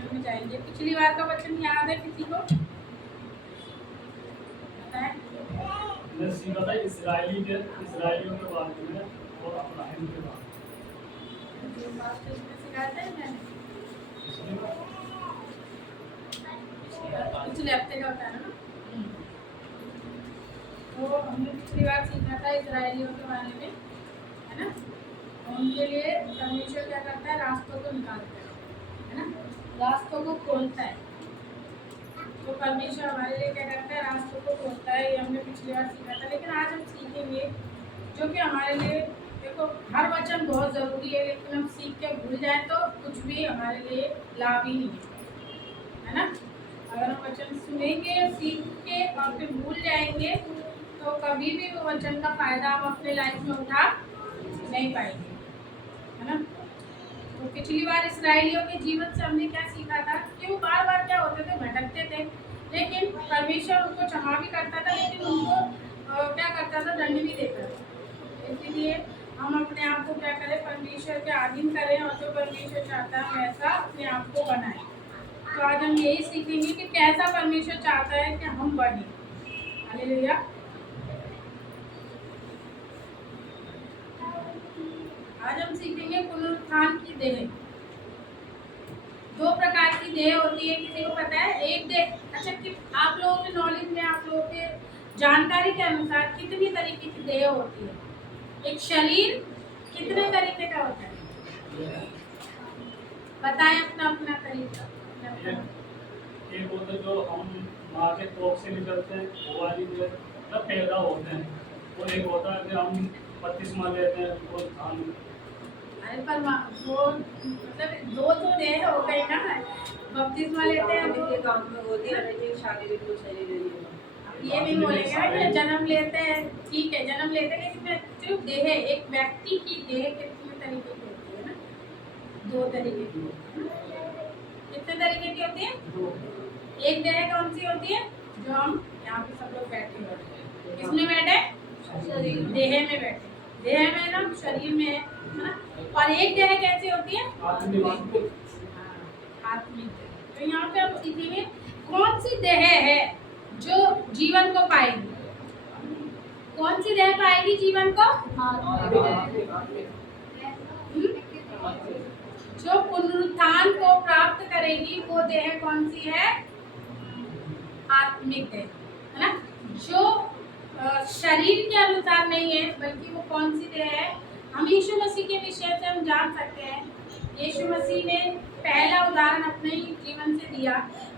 वचन में जाएंगे। पिछली बार का वचन याद है किसी को? इस्राएलियों के बारे में और अब्राहम के बारे में। पिछले हफ्ते का बताया ना। तो हमने पिछली बार सीखा था इस्राएलियों के बारे में, है ना। उनके लिए परमेश्वर क्या करता है? रास्तों को निकालता है ना, रास्तों को खोलता है। तो परमेश्वर हमारे लिए क्या करता है? रास्तों को खोलता है। ये हमने पिछली बार सीखा था। लेकिन आज हम सीखेंगे जो कि हमारे लिए, देखो हर वचन बहुत ज़रूरी है, लेकिन हम सीख के भूल जाए तो कुछ भी हमारे लिए लाभ ही नहीं है ना। अगर हम वचन सुनेंगे, सीख के और फिर भूल जाएंगे तो कभी भी वो वचन का फायदा हम अपने लाइफ में उठा नहीं पाएंगे, है ना। तो पिछली बार इस्राएलियों के जीवन से हमने क्या सीखा था कि वो बार बार क्या होते थे? भटकते थे, लेकिन परमेश्वर उनको क्षमा भी करता था, लेकिन उनको क्या करता था? दंड भी देता था। इसलिए हम अपने आप को क्या करें? परमेश्वर के अधीन करें और जो परमेश्वर चाहता है वैसा अपने आप को बनाएं। तो आज हम यही सीखेंगे कि कैसा परमेश्वर चाहता है कि हम बने। हालेलुया। आज हम सीखेंगे पुनरुत्थान की देह। दो प्रकार की देह होती है, किसी को पता है? एक देह, अच्छा कि आप लोगों के नॉलेज में, आप लोगों के जानकारी के अनुसार कितनी तरीके की देह होती है? एक शरीर कितने तरीके का होता है? बताएं अपना अपना तरीका। एक होता है जो हम माँ के कोख से निकलते हैं, वो वाली जो पैदा होते हैं, और एक होता है कि हम बपतिस्मा लेते हैं, वो हम। अरे पर वो मतलब दो तो देह हो गए ना, बपतिस्मा लेते हैं तो काम में होती है, शारीरिक को शरीर ये भी बोलेंगे ना कि जन्म लेते हैं, ठीक है जन्म लेते हैं, लेकिन सिर्फ देह, एक व्यक्ति की देह कितने तरीके की होती है ना? दो तरीके की। कितने तरीके की होती है? एक देह कौन सी होती है? जो हम यहाँ पे सब लोग बैठे हैं, किसमें बैठे? देह में बैठे, देह में ना, शरीर में है ना। और एक देह कैसी होती है? आत्मिक। तो यहाँ पे हम सीखेंगे कौन सी देह है जो जीवन को पाएगी। कौन सी देह पाएगी जीवन को? जो पुनरुत्थान को प्राप्त करेगी वो देह कौन सी है? आत्मिक देह, है ना। जो शरीर के अनुसार नहीं है, बल्कि वो कौन सी देह है? हम यीशु मसीह के विषय से हम जान सकते हैं। यीशु मसीह ने पहला उदाहरण अपने ही जीवन से दिया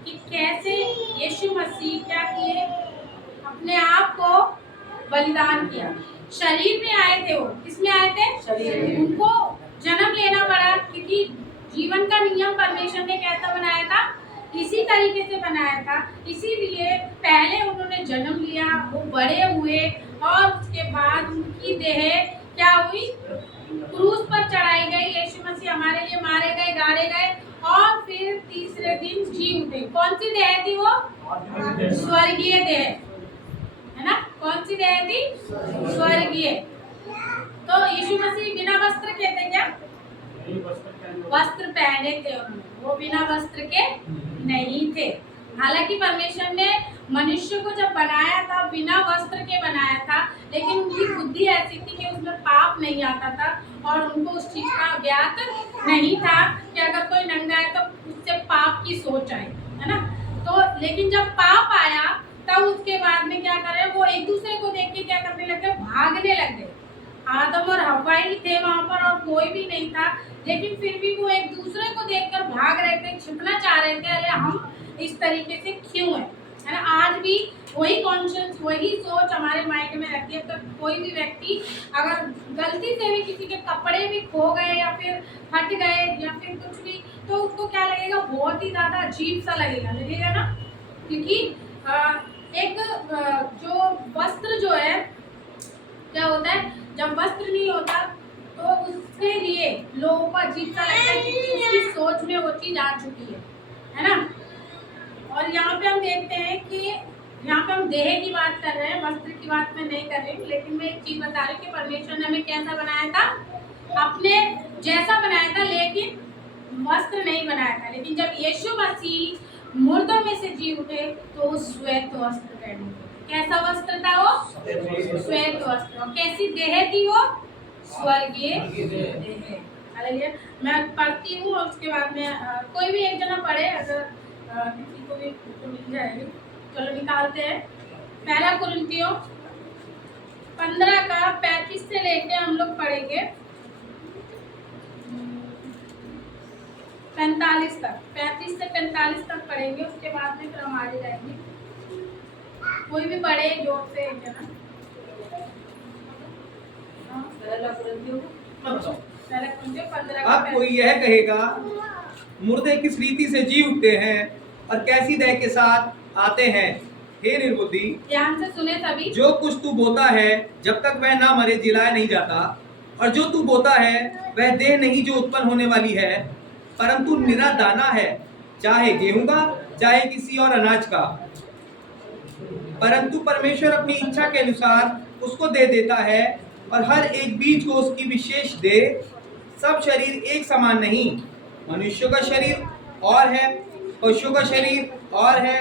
कि कैसे यीशु मसीह क्या किए? अपने आप को बलिदान किया। शरीर में आए थे वो, किसमें आए थे? शरीर में। उनको जन्म लेना पड़ा, क्योंकि जीवन का नियम परमेश्वर ने कैसा बनाया था? इसी तरीके से बनाया था। इसीलिए पहले उन्होंने जन्म लिया, वो बड़े हुए, और उसके बाद उनकी देह क्या हुई? क्रूस पर चढ़ाई गई। यीशु मसीह हमारे लिए मारे गए, गाड़े गए, और फिर तीसरे दिन जी उठे। कौन सी देह थी वो? स्वर्गीय देह, है ना। कौन सी देह थी? स्वर्गीय। तो यीशु मसीह बिना वस्त्र के थे क्या? वस्त्र पहने थे उन्होंने, वो बिना वस्त्र के नहीं थे। हालांकि परमेश्वर ने मनुष्य को जब बनाया था बिना वस्त्र के बनाया था, लेकिन उनकी बुद्धि ऐसी थी कि उसमें पाप नहीं आता था, और उनको उस चीज का ज्ञात नहीं था कि अगर कोई नंगा है तो उससे पाप की सोच आए, है ना। तो लेकिन जब पाप आया तब उसके बाद में क्या करे? वो एक दूसरे को देख के क्या करने लगे? भागने लगे। आदम और हव्वा ही थे वहां पर, और कोई भी नहीं था, लेकिन फिर भी वो एक दूसरे को देखकर भाग रहे थे, छिपना चाह रहे थे, अरे हम इस तरीके से क्यों है ना। आज भी वही कॉन्शियस, वही सोच हमारे माइंड में रहती है। तो कोई भी व्यक्ति अगर गलती से भी किसी के कपड़े भी खो गए या फिर फट गए या फिर कुछ भी, तो उसको क्या लगेगा? बहुत ही ज्यादा अजीब सा लगेगा ना। क्योंकि एक जो वस्त्र जो है, क्या होता है जब वस्त्र नहीं होता तो उसके लिए लोगों को अजीब सा लगता है, क्योंकि उसकी सोच में वो चीज आ चुकी है ना। और यहाँ पे हम देखते हैं कि यहाँ पे हम देह की बात कर रहे हैं, वस्त्र की बात मैं नहीं कर रही, लेकिन मैं एक चीज बता रही हूँ कि परमेश्वर ने हमें कैसा बनाया था? अपने जैसा बनाया था, लेकिन वस्त्र नहीं बनाया था, लेकिन जब यीशु मसीह मुर्दों में से जी उठे तो वो श्वेत वस्त्र पहने थे। कैसा वस्त्र था वो? श्वेत वस्त्र। और कैसी देह थी वो? स्वर्गीय देह। हालेलुया। मैं पढ़ती हूँ और उसके बाद में कोई भी एक जना पढ़े, अगर किसी को भी तो मिल जाएगी। चलो निकालते हैं। पहला कुरिन्थियों 15 का 35 से लेके हम लोग पढ़ेंगे 45 तक, 35 से 45 तक पढ़ेंगे। उसके बाद में फिर हम आगे जाएंगे। कोई भी पढ़े जोर से एक जना। पहला कुरिन्थियों पहला कुरिन्थियों 15 का अब कोई यह कहेगा, मुर्दे किस रीति से जी उठते हैं और कैसी देह के साथ आते हैं। हे निर्बुद्धि, ध्यान से सुने सभी। जो कुछ तू बोता है जब तक वह ना मरे जिलाया नहीं जाता, और जो तू बोता है वह देह नहीं जो उत्पन्न होने वाली है, परंतु निरा दाना है, चाहे गेहूं का चाहे किसी और अनाज का। परंतु परमेश्वर अपनी इच्छा के अनुसार उसको दे देता है, और हर एक बीज को उसकी विशेष दे। सब शरीर एक समान नहीं, मनुष्यों का शरीर और है, पशुओं का शरीर और है,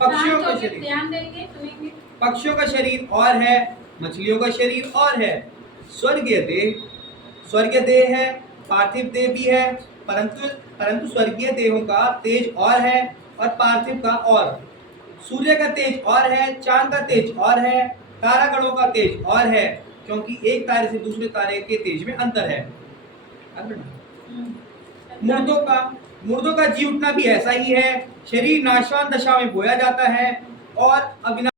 पक्षियों का शरीर ध्यान देंगे, सुनेंगे। पक्षियों का शरीर और है, मछलियों का शरीर और है। स्वर्गीय देह है, पार्थिव देह भी है, परंतु स्वर्गीय देहों का तेज और है और पार्थिव का और। सूर्य का तेज और है, चांद का तेज और है, तारागणों का तेज और है, क्योंकि एक तारे से दूसरे तारे के तेज में अंतर है। मुर्दों का जी उठना भी ऐसा ही है। शरीर नाशवान दशा में बोया जाता है और अविनाशी